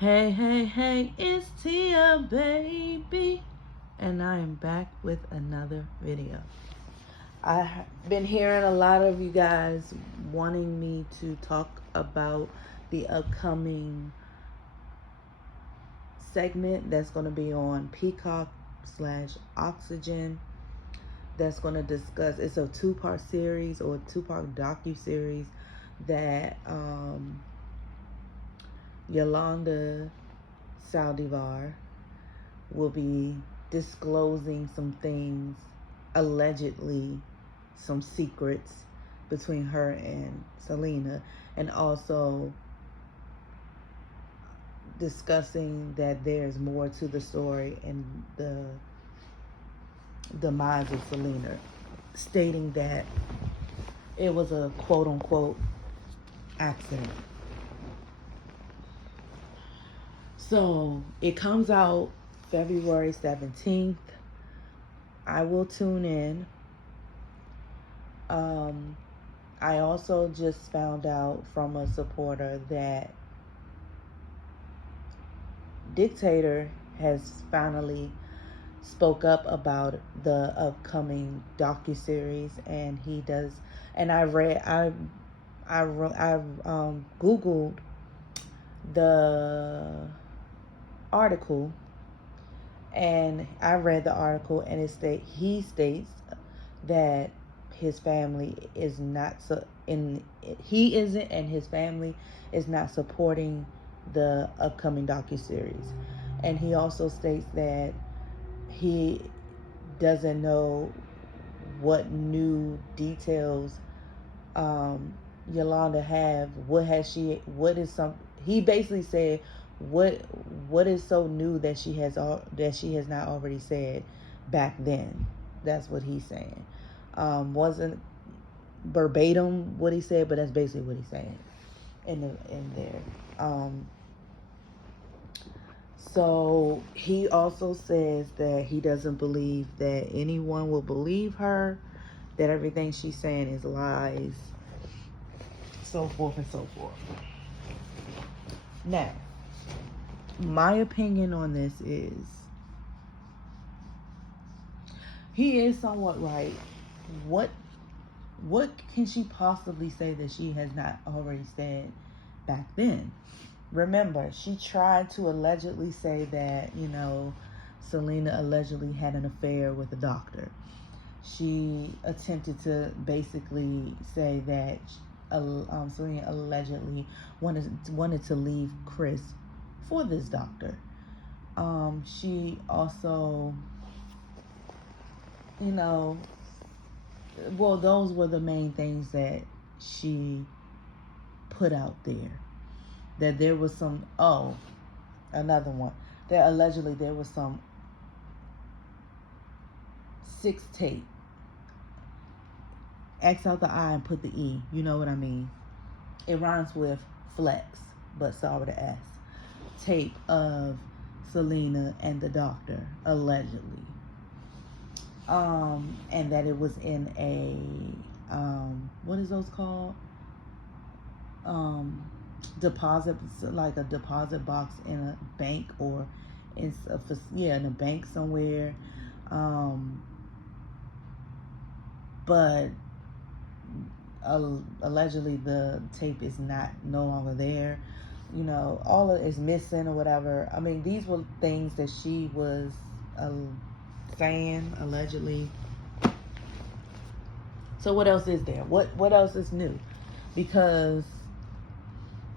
Hey, hey, hey, it's Tia, baby. And I am back with another video. I've been hearing a lot of you guys wanting me to talk about the upcoming segment that's going to be on Peacock / Oxygen. That's going to discuss, it's a two-part series or two-part docu-series that Yolanda Saldivar will be disclosing some things, allegedly some secrets between her and Selena, and also discussing that there's more to the story and the demise of Selena, stating that it was a quote-unquote accident. So it comes out February 17th. I will tune in. I also just found out from a supporter that Dictator has finally spoke up about the upcoming docuseries, and he does. And I googled the article, and I read the article, and he states that his family is not he isn't, and his family is not supporting the upcoming docuseries. And he also states that he doesn't know what new details Yolanda have. He basically said what is so new that she has not already said back then. That's what he's saying. Wasn't verbatim what he said, but that's basically what he's saying in there. So he also says that he doesn't believe that anyone will believe her, that everything she's saying is lies, so forth and so forth. Now, my opinion on this is he is somewhat right. What can she possibly say that she has not already said back then? Remember, she tried to allegedly say that, Selena allegedly had an affair with a doctor. She attempted to basically say that Selena allegedly wanted to leave Chris for this doctor. She also, those were the main things that she put out there. That there was another one. That allegedly there was some 6 tape. X out the I and put the E. You know what I mean? It rhymes with flex, but start with an S. Tape of Selena and the doctor, allegedly. And that it was in a, what is those called? Deposit, like a deposit box in a bank, or in a bank somewhere. But allegedly the tape is no longer there. All of it is missing or whatever. I mean, these were things that she was saying allegedly. So what else is there? What else is new? Because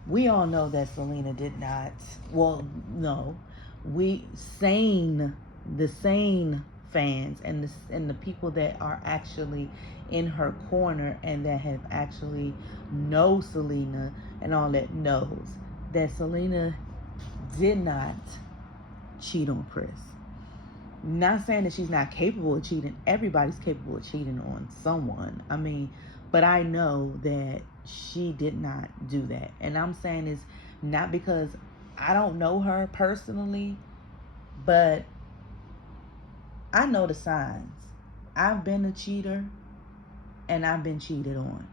we all know that Selena did not. Well, no, the sane fans and the people that are actually in her corner and that have actually know Selena and all that knows that Selena did not cheat on Chris. Not saying that she's not capable of cheating. Everybody's capable of cheating on someone. I mean, but I know that she did not do that. And I'm saying this not because I don't know her personally, but I know the signs. I've been a cheater and I've been cheated on.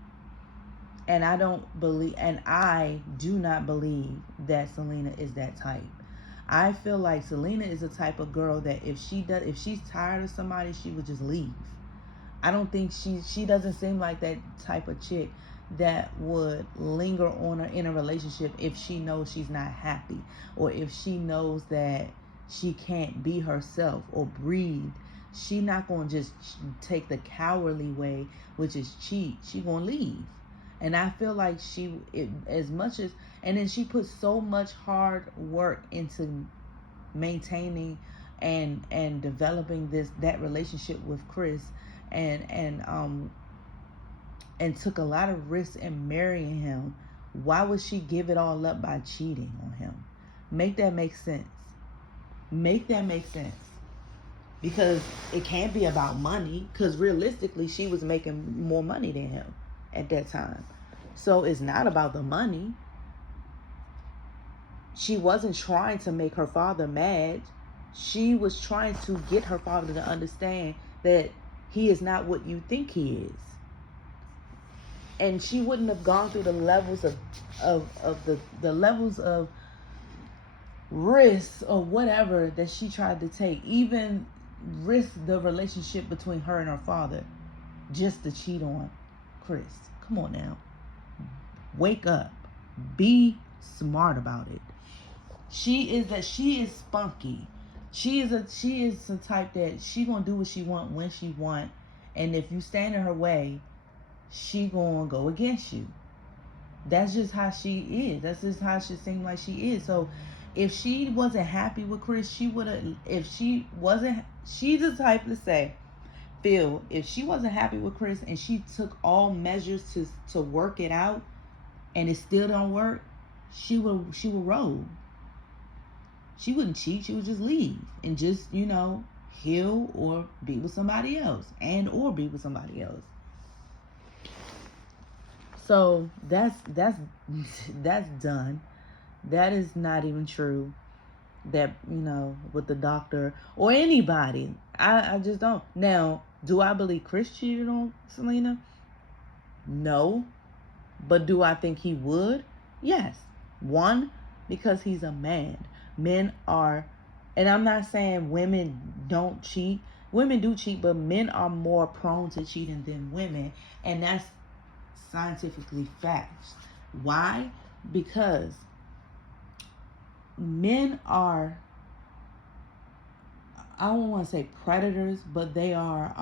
And I do not believe that Selena is that type. I feel like Selena is the type of girl that if she's tired of somebody, she would just leave. I don't think she doesn't seem like that type of chick that would linger on her in a relationship if she knows she's not happy, or if she knows that she can't be herself or breathe. She not gonna just take the cowardly way, which is cheat. She gonna leave. And I feel like as much as, and then she puts so much hard work into maintaining and developing that relationship with Chris, and took a lot of risks in marrying him. Why would she give it all up by cheating on him? Make that make sense. Make that make sense. Because it can't be about money, because realistically she was making more money than him at that time. So it's not about the money. She wasn't trying to make her father mad. She was trying to get her father to understand that he is not what you think he is. And she wouldn't have gone through the levels of the levels of risk or whatever that she tried to take, even risk the relationship between her and her father, just to cheat on Chris. Come on now. Wake up. Be smart about it. She is spunky. She is the type that she gonna do what she want when she want, and if you stand in her way, she gonna go against you. That's just how she is. That's just how she seems like she is. So if she wasn't happy with Chris, she would have. If she wasn't, she's the type to say, Phil, if she wasn't happy with Chris and she took all measures to work it out, and it still don't work, she would roll. She wouldn't cheat. She would just leave and just, heal or be with somebody else, or be with somebody else. So that's done. That is not even true. That, with the doctor or anybody. I just don't. Now, do I believe Chris cheated on Selena? No. But do I think he would? Yes. One, because he's a man. Men are, and I'm not saying women don't cheat. Women do cheat, but men are more prone to cheating than women. And that's scientifically facts. Why? Because men are, I don't want to say predators, but they are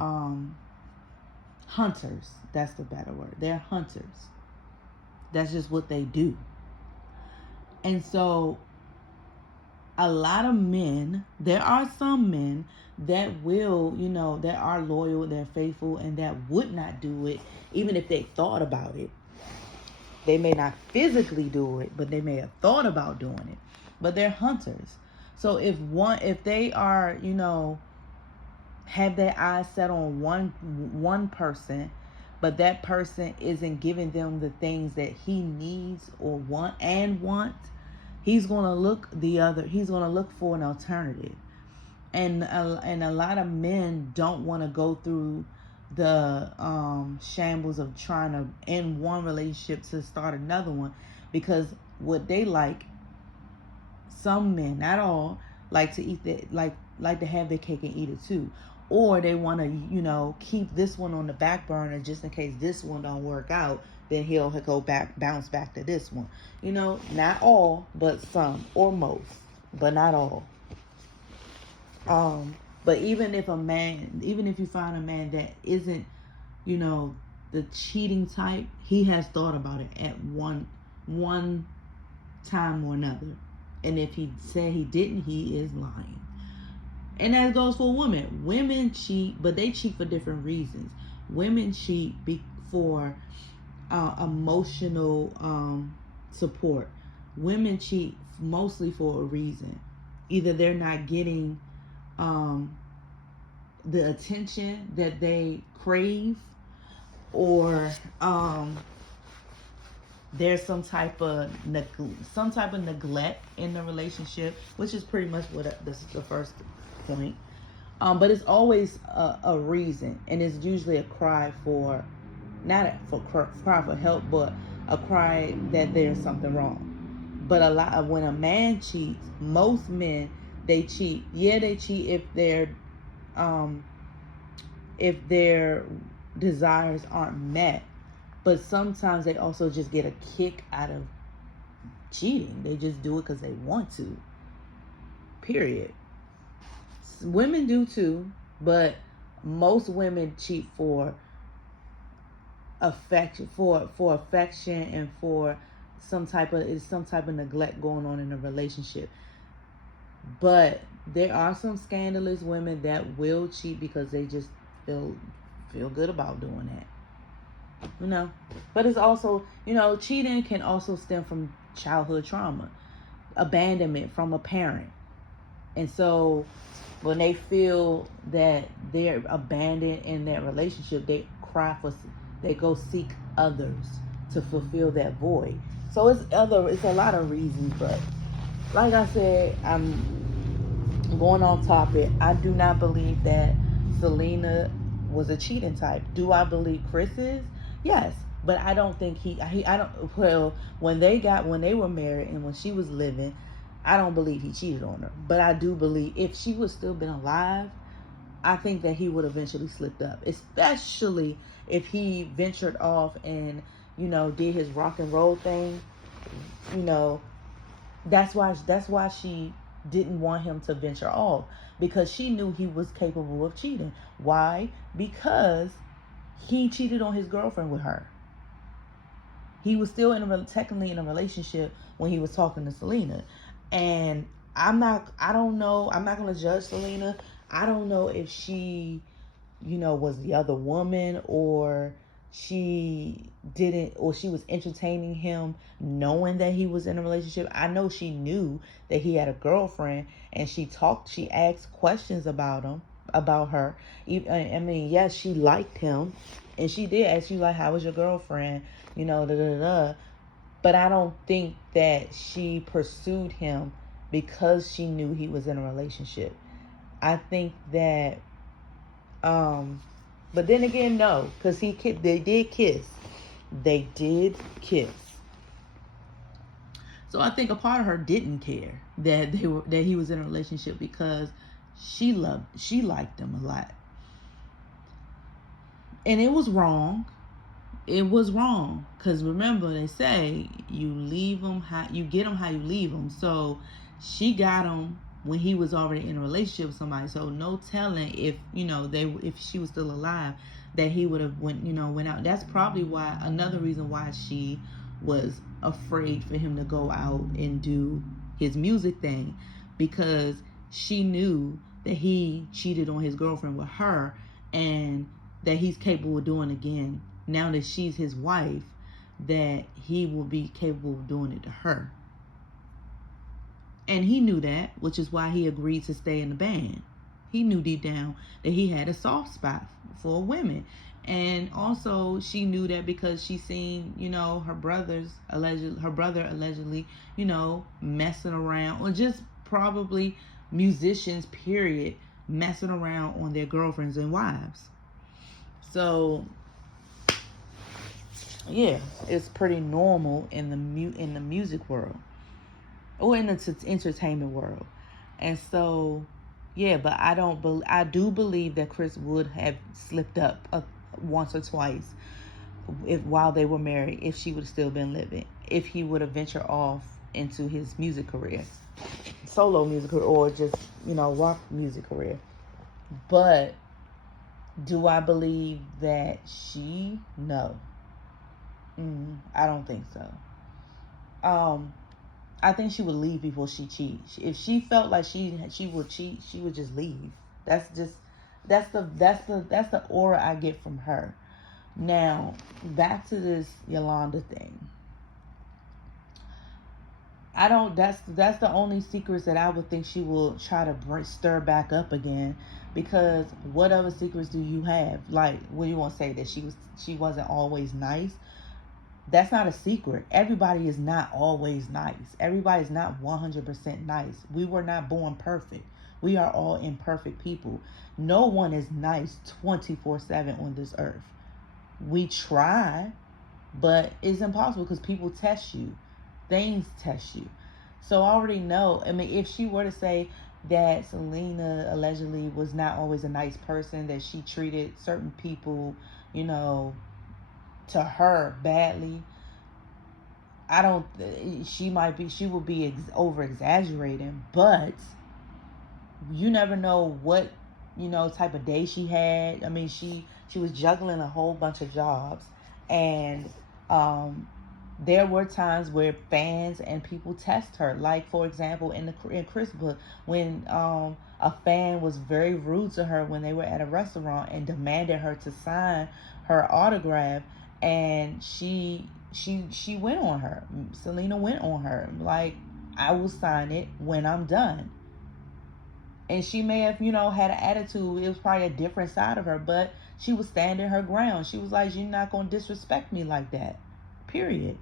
hunters. That's the better word. They're hunters. That's just what they do. And so a lot of men, there are some men that will, that are loyal, they're faithful, and that would not do it even if they thought about it. They may not physically do it, but they may have thought about doing it. But they're hunters. So if they are, have their eyes set on one person, but that person isn't giving them the things that he needs or wants, he's gonna look for an alternative. And a lot of men don't want to go through the shambles of trying to end one relationship to start another one, because what they like, some men, not all, like to eat that, like to have their cake and eat it too, or they want to keep this one on the back burner just in case this one don't work out, then he'll bounce back to this one. Not all, but some, or most, but not all. But even if you find a man that isn't, the cheating type, he has thought about it at one time or another. And if he said he didn't, he is lying. And that goes for women. Women cheat, but they cheat for different reasons. Women cheat for emotional support. Women cheat mostly for a reason. Either they're not getting the attention that they crave, or there's some type of neglect in the relationship, which is pretty much what this is the first point. But it's always a reason, and it's usually a cry for, not for cry for help, but a cry that there's something wrong. But a lot of when a man cheats, most men, they cheat. Yeah, they cheat um if their desires aren't met. But sometimes they also just get a kick out of cheating. They just do it because they want to. Period. Women do too, but most women cheat for affection, for affection, and for some type of neglect going on in a relationship. But there are some scandalous women that will cheat because they just feel good about doing that. But it's also, cheating can also stem from childhood trauma, abandonment from a parent. And so when they feel that they're abandoned in that relationship, they go seek others to fulfill that void. So it's a lot of reasons, but like I said, I'm going off topic. I do not believe that Selena was a cheating type. Do I believe Chris is? Yes, but I don't think I don't. Well, when they were married and when she was living, I don't believe he cheated on her. But I do believe if she would still been alive, I think that he would eventually slipped up, especially if he ventured off and did his rock and roll thing. You know, that's why she didn't want him to venture off, because she knew he was capable of cheating. Why? Because he cheated on his girlfriend with her. He was still technically in a relationship when he was talking to Selena. And I don't know, I'm not going to judge Selena. I don't know if she, was the other woman, or she didn't, or she was entertaining him knowing that he was in a relationship. I know she knew that he had a girlfriend, and she asked questions about her. I mean, yes, she liked him, and she did ask you, like, how was your girlfriend? Da da da. But I don't think that she pursued him because she knew he was in a relationship. I think that, but then again, no, because they did kiss. They did kiss. So I think a part of her didn't care that he was in a relationship, because she liked him a lot. And it was wrong. It was wrong, because remember, they say you get them how you leave them. So she got him when he was already in a relationship with somebody. So no telling if she was still alive, that he would have went out. That's probably another reason why she was afraid for him to go out and do his music thing, because she knew that he cheated on his girlfriend with her, and that he's capable of doing again. Now that she's his wife, that he will be capable of doing it to her. And he knew that, which is why he agreed to stay in the band. He knew deep down that he had a soft spot for women. And also she knew that because she seen, her brother allegedly, messing around, or just probably musicians, period, messing around on their girlfriends and wives. So yeah, it's pretty normal in the music world, or in the entertainment world. And so yeah, but I do believe that Chris would have slipped up once or twice while they were married, if she would have still been living, if he would have ventured off into his music career, solo music career, or just rock music career. But do I believe that no. I don't think so. I think she would leave before she cheats. If she felt like she would cheat, she would just leave. That's the aura I get from her. Now, back to this Yolanda thing. That's the only secrets that I would think she will try to stir back up again, because what other secrets do you have? Like, what do you want to say, that she wasn't always nice? That's not a secret. Everybody is not always nice. Everybody's not 100% nice. We were not born perfect. We are all imperfect people. No one is nice 24/7 on this earth. We try, But it's impossible because people test you, things test you. So I already know. I mean, if she were to say that Selena allegedly was not always a nice person, that she treated certain people, you know, to her badly, I don't. She will be over exaggerating, but you never know what, type of day she had. I mean, she was juggling a whole bunch of jobs, and um there were times where fans and people test her, like for example in Chris book, when a fan was very rude to her when they were at a restaurant and demanded her to sign her autograph, and she went on her. Selena went on her, like, I will sign it when I'm done. And she may have, had an attitude. It was probably a different side of her, but she was standing her ground. She was like, you're not going to disrespect me like that, period.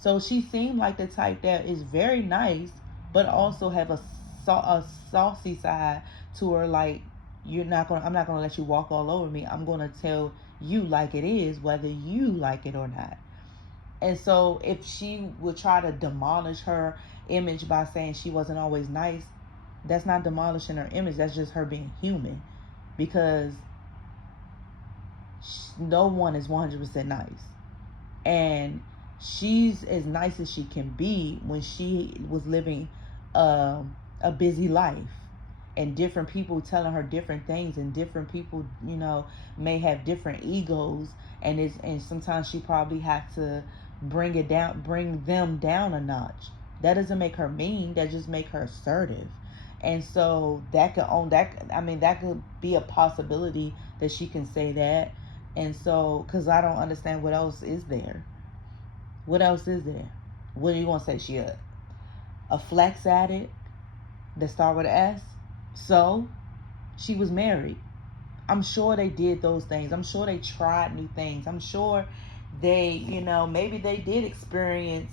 So she seemed like the type that is very nice, but also have a saucy side to her. Like, I'm not going to let you walk all over me. I'm going to tell you like it is, whether you like it or not. And so if she would try to demolish her image by saying she wasn't always nice, that's not demolishing her image. That's just her being human, because no one is 100% nice. And she's as nice as she can be when she was living a busy life, and different people telling her different things, and different people, may have different egos, and sometimes she probably have to bring them down a notch. That doesn't make her mean. That just make her assertive. And so that could be a possibility that she can say that. And so, because I don't understand what else is there. What else is there? What are you gonna say? She a flex addict that start with an S? So she was married. I'm sure they did those things. I'm sure they tried new things. I'm sure they, maybe they did experiment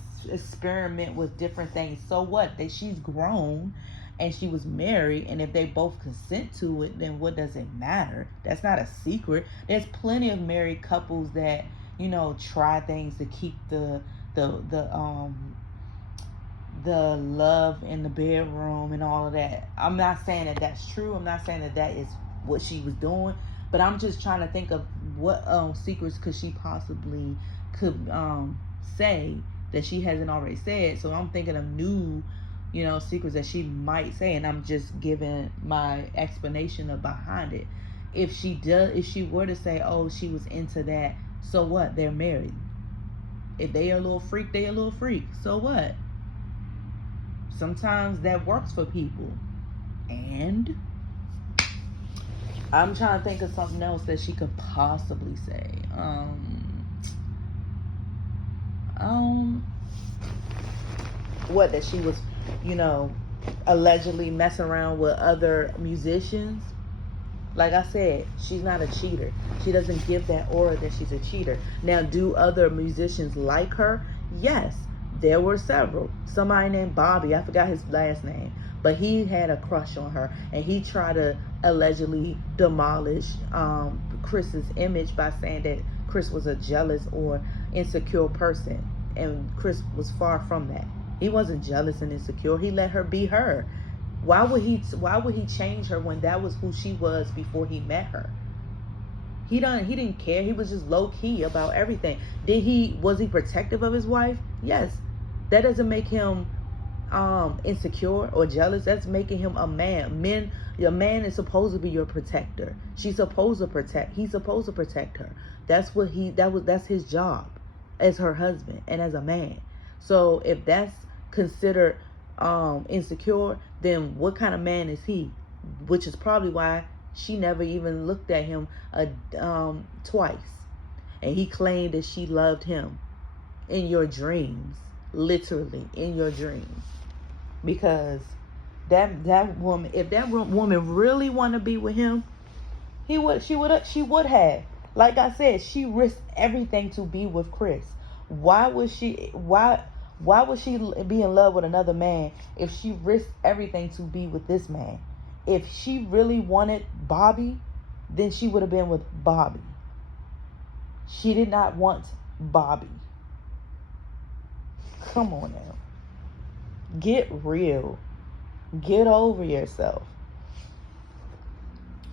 with different things. So what? She's grown and she was married, and if they both consent to it, then what does it matter? That's not a secret. There's plenty of married couples that, try things to keep the love in the bedroom and all of that. I'm not saying that that's true. I'm not saying that is what she was doing, but I'm just trying to think of what secrets could she possibly could say that she hasn't already said. So I'm thinking of new, secrets that she might say, and I'm just giving my explanation of behind it. If she were to say, oh, she was into that, so what? They're married. If they are a little freak, they a little freak. So what? Sometimes that works for people. And I'm trying to think of something else that she could possibly say. What, that she was, allegedly messing around with other musicians. Like I said, she's not a cheater. She doesn't give that aura that she's a cheater. Now, do other musicians like her? Yes, there were several. Somebody named Bobby, I forgot his last name, but he had a crush on her, and he tried to allegedly demolish Chris's image by saying that Chris was a jealous or insecure person, and Chris was far from that. He wasn't jealous and insecure. He let her be her. Why would he change her when that was who she was before he met her? He didn't care. He was just low key about everything. Was he protective of his wife? Yes. That doesn't make him insecure or jealous. That's making him a man. Your man is supposed to be your protector. He's supposed to protect her. That's his job as her husband and as a man. So if that's considered insecure, then what kind of man is he? Which is probably why she never even looked at him twice. And he claimed that she loved him in your dreams, literally in your dreams, because that woman, if that woman really wanted to be with him, she would have. Like I said, she risked everything to be with Chris. Why would she be in love with another man if she risked everything to be with this man? If she really wanted Bobby, then she would have been with Bobby. She did not want Bobby. Come on now. Get real. Get over yourself.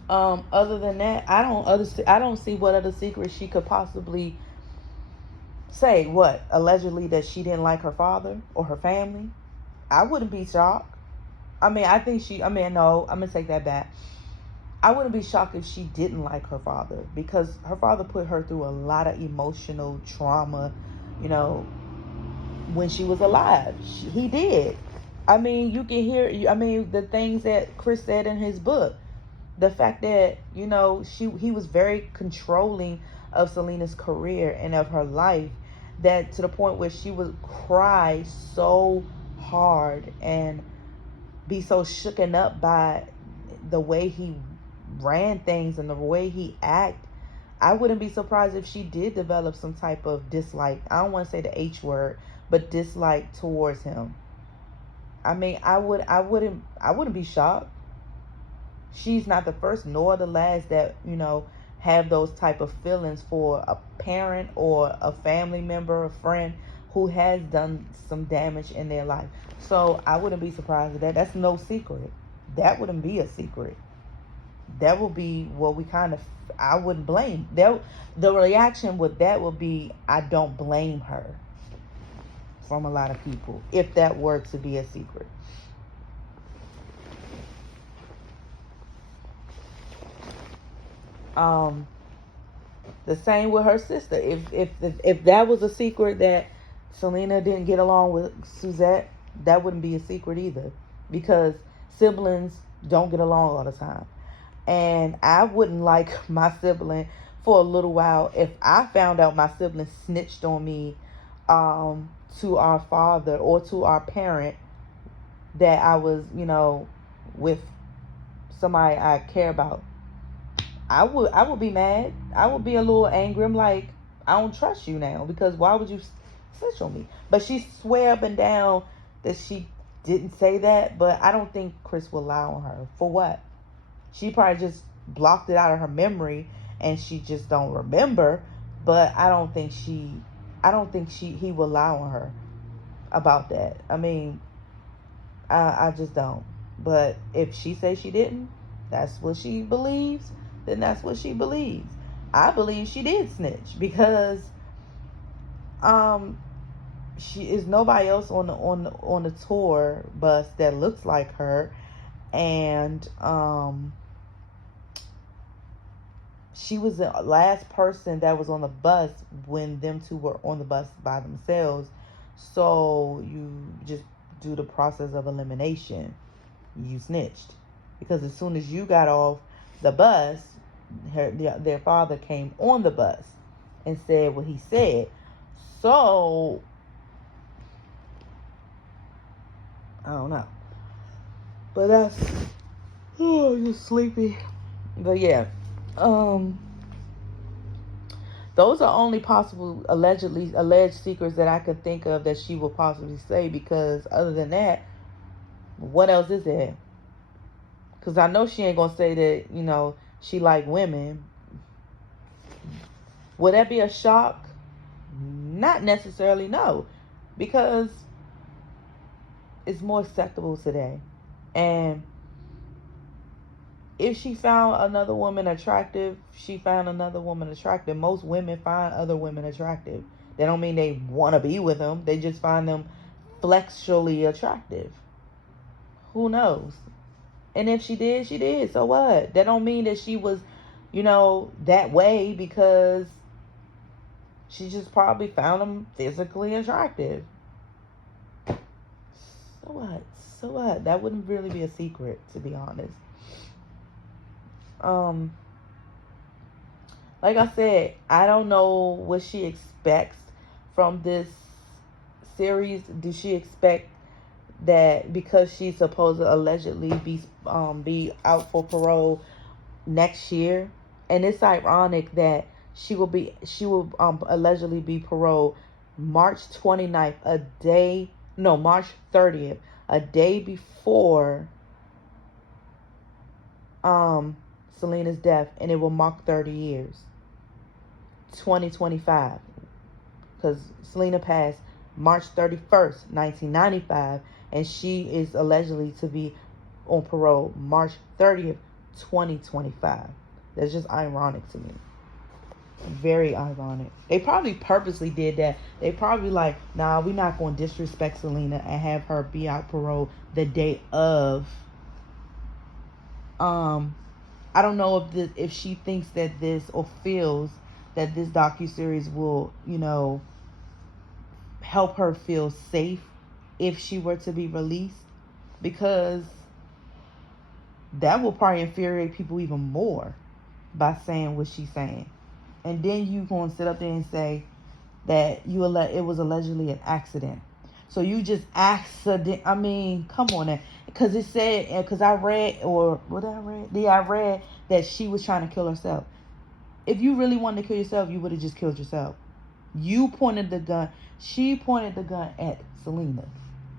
Other than that, I don't see what other secret she could possibly say. What? Allegedly that she didn't like her father or her family? I wouldn't be shocked. No, I'm going to take that back. I wouldn't be shocked if she didn't like her father, because her father put her through a lot of emotional trauma, you know, when she was alive. He did. I mean, you can hear, the things that Chris said in his book. The fact that, he was very controlling of Selena's career and of her life, that to the point where she would cry so hard and be so shooken up by the way he ran things and the way he acted. I wouldn't be surprised if she did develop some type of dislike. I don't want to say the H word, but dislike towards him. I wouldn't be shocked. She's not the first nor the last that, have those type of feelings for a parent or a family member, a friend who has done some damage in their life. So I wouldn't be surprised with that. That's no secret. That wouldn't be a secret. That would be what I wouldn't blame. The reaction with that would be, I don't blame her, from a lot of people, if that were to be a secret. The same with her sister. If that was a secret, that Selena didn't get along with Suzette, that wouldn't be a secret either, because siblings don't get along all the time. And I wouldn't like my sibling for a little while if I found out my sibling snitched on me, to our father or to our parent, that I was, with somebody I care about. I would be mad. I would be a little angry. I'm like, I don't trust you now, because why would you snitch on me? But she swear up and down that she didn't say that, but I don't think Chris will lie on her. For what? She probably just blocked it out of her memory and she just don't remember. But I don't think he will lie on her about that. I just don't. But if she says she didn't, that's what she believes, then that's what she believes. I believe she did snitch, because she is nobody else on the tour bus that looks like her, and she was the last person that was on the bus when them two were on the bus by themselves. So you just do the process of elimination. You snitched, because as soon as you got off the bus, their father came on the bus and said what he said. So I don't know, but that's just sleepy. But yeah, those are only possible alleged secrets that I could think of that she will possibly say, because other than that, what else is there? Because I know she ain't gonna say that, she like women. Would that be a shock? Not necessarily, no. Because it's more acceptable today. And if she found another woman attractive, she found another woman attractive. Most women find other women attractive. They don't mean they want to be with them. They just find them flexually attractive. Who knows? And if she did, she did. So what? That don't mean that she was, that way, because she just probably found them physically attractive. So what? So what? That wouldn't really be a secret, to be honest. Like I said, I don't know what she expects from this series. Do she expect that because she's supposed to allegedly be out for parole next year? And it's ironic that she will allegedly be paroled March 29th, March 30th, a day before Selena's death, and it will mark 30 years. 2025, because Selena passed March 31st, 1995, and she is allegedly to be on parole March 30th, 2025. That's just ironic to me. Very ironic. They probably purposely did that. They probably like, nah, we're not going to disrespect Selena and have her be out parole the day of. I don't know if she thinks that this, or feels that this docuseries will, help her feel safe if she were to be released, because that will probably infuriate people even more by saying what she's saying. And then you going to sit up there and say that it was allegedly an accident. So you just accident. I mean, come on now. Because it said, because I read, or what I read? Yeah, I read that she was trying to kill herself. If you really wanted to kill yourself, you would have just killed yourself. You pointed the gun. She pointed the gun at Selena.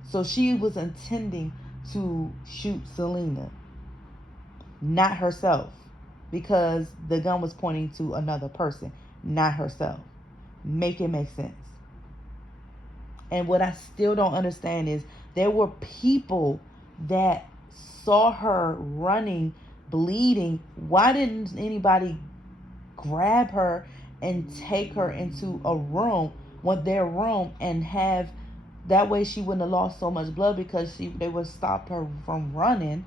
So she was intending to shoot Selena, not herself, because the gun was pointing to another person, not herself. Make it make sense. And what I still don't understand is there were people that saw her running, bleeding. Why didn't anybody grab her and take her into a room, their room, and have, that way she wouldn't have lost so much blood, because they would stop her from running,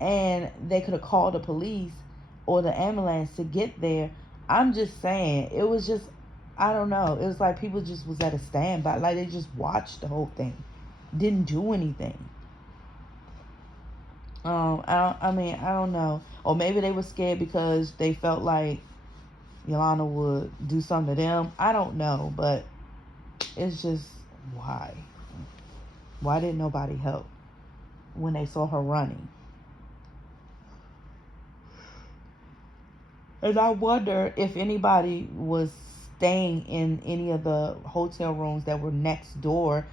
and they could have called the police or the ambulance to get there. I'm just saying, it was just, I don't know. It was like people just was at a standby. Like they just watched the whole thing. Didn't do anything. I mean, I don't know. Or maybe they were scared because they felt like Yolanda would do something to them. I don't know. But it's just, why? Why didn't nobody help when they saw her running? And I wonder if anybody was staying in any of the hotel rooms that were next door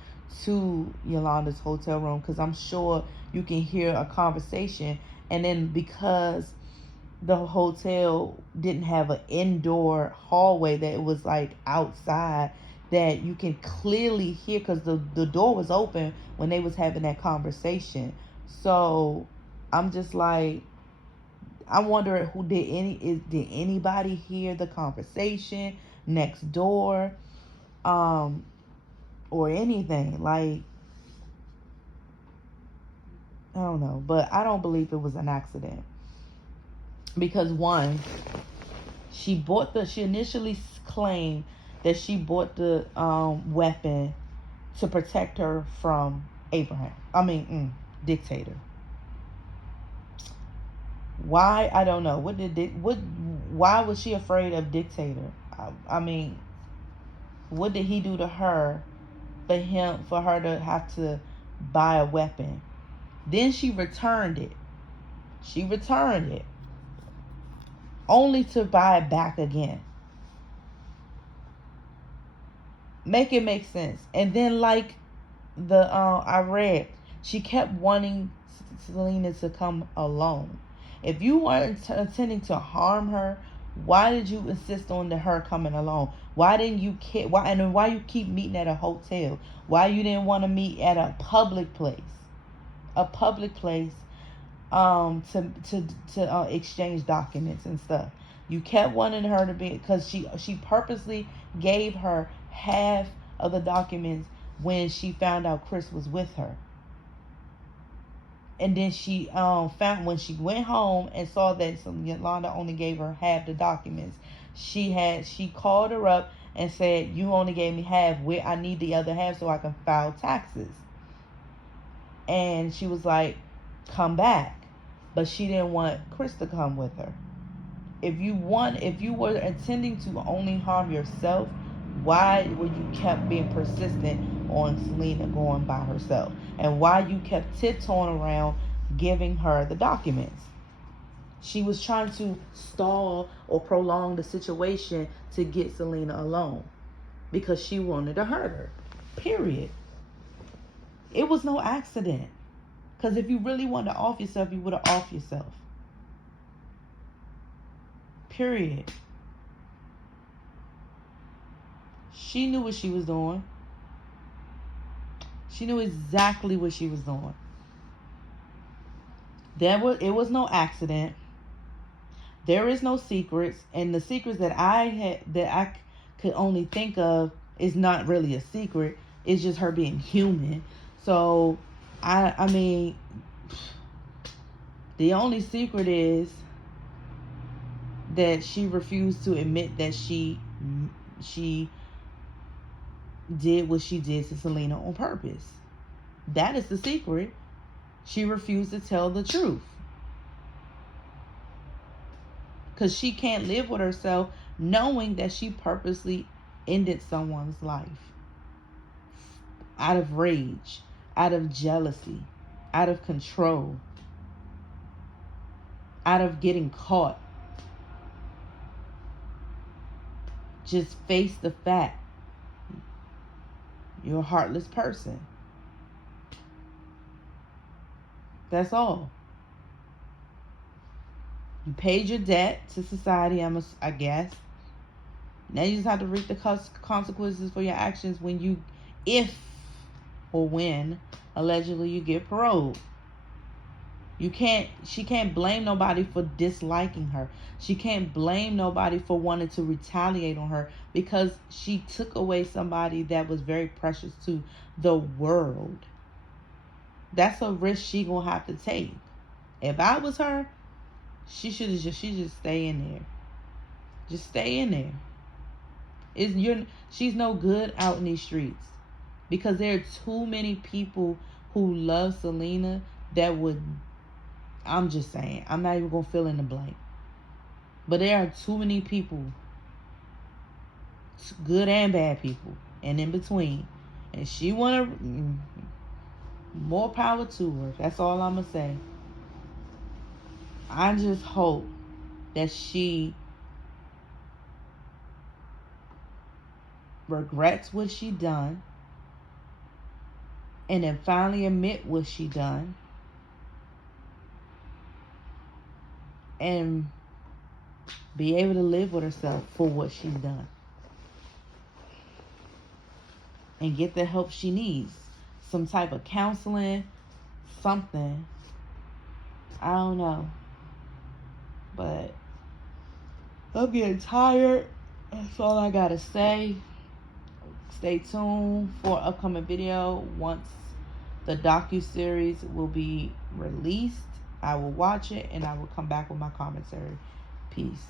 to Yolanda's hotel room, because I'm sure you can hear a conversation, and then because the hotel didn't have an indoor hallway, that it was like outside, that you can clearly hear, because the door was open when they was having that conversation. So I'm just like, I wonder who did anybody hear the conversation next door, or anything. Like, I don't know, but I don't believe it was an accident, because one, she initially claimed that she bought the weapon to protect her from dictator. Why? I don't know. Why was she afraid of dictator? I mean, what did he do to her for her to have to buy a weapon? Then she returned it. Only to buy it back again. Make it make sense. And then, like I read, she kept wanting Selena to come alone. If you weren't intending to harm her, why did you insist on her coming alone? Why didn't you care? Why you keep meeting at a hotel? Why you didn't want to meet at a public place? To exchange documents and stuff. You kept wanting her to be, because she purposely gave her half of the documents when she found out Chris was with her. And then she found, when she went home and saw that Yolanda only gave her half the documents, she called her up and said, you only gave me half, where I need the other half so I can file taxes. And she was like, come back. But she didn't want Chris to come with her. If you were intending to only harm yourself, why were you kept being persistent on Selena going by herself? And why you kept tiptoeing around giving her the documents? She was trying to stall or prolong the situation to get Selena alone, because she wanted to hurt her. Period. It was no accident. Because if you really wanted to off yourself, you would have off yourself. Period. She knew what she was doing. She knew exactly what she was doing. It was no accident. There is no secrets, and the secrets that I could only think of is not really a secret. It's just her being human. So, I mean, the only secret is that she refused to admit that she did what she did to Selena on purpose. That is the secret. She refused to tell the truth. Because she can't live with herself knowing that she purposely ended someone's life out of rage, out of jealousy, out of control, out of getting caught. Just face the fact. You're a heartless person. That's all. You paid your debt to society, I guess. Now you just have to reap the consequences for your actions if or when, allegedly, you get paroled. She can't blame nobody for disliking her. She can't blame nobody for wanting to retaliate on her, because she took away somebody that was very precious to the world. That's a risk she gonna have to take. If I was her, she should just stay in there. Just stay in there. She's no good out in these streets, because there are too many people who love Selena that would. I'm just saying. I'm not even gonna fill in the blank. But there are too many people, good and bad people, and in between. And she more power to her. That's all I'm gonna say. I just hope that she regrets what she done, and then finally admit what she done, and be able to live with herself for what she's done, and get the help she needs. Some type of counseling, something. I don't know. But I'm getting tired. That's all I gotta say. Stay tuned for upcoming video. Once the docu-series will be released, I will watch it and I will come back with my commentary. Peace.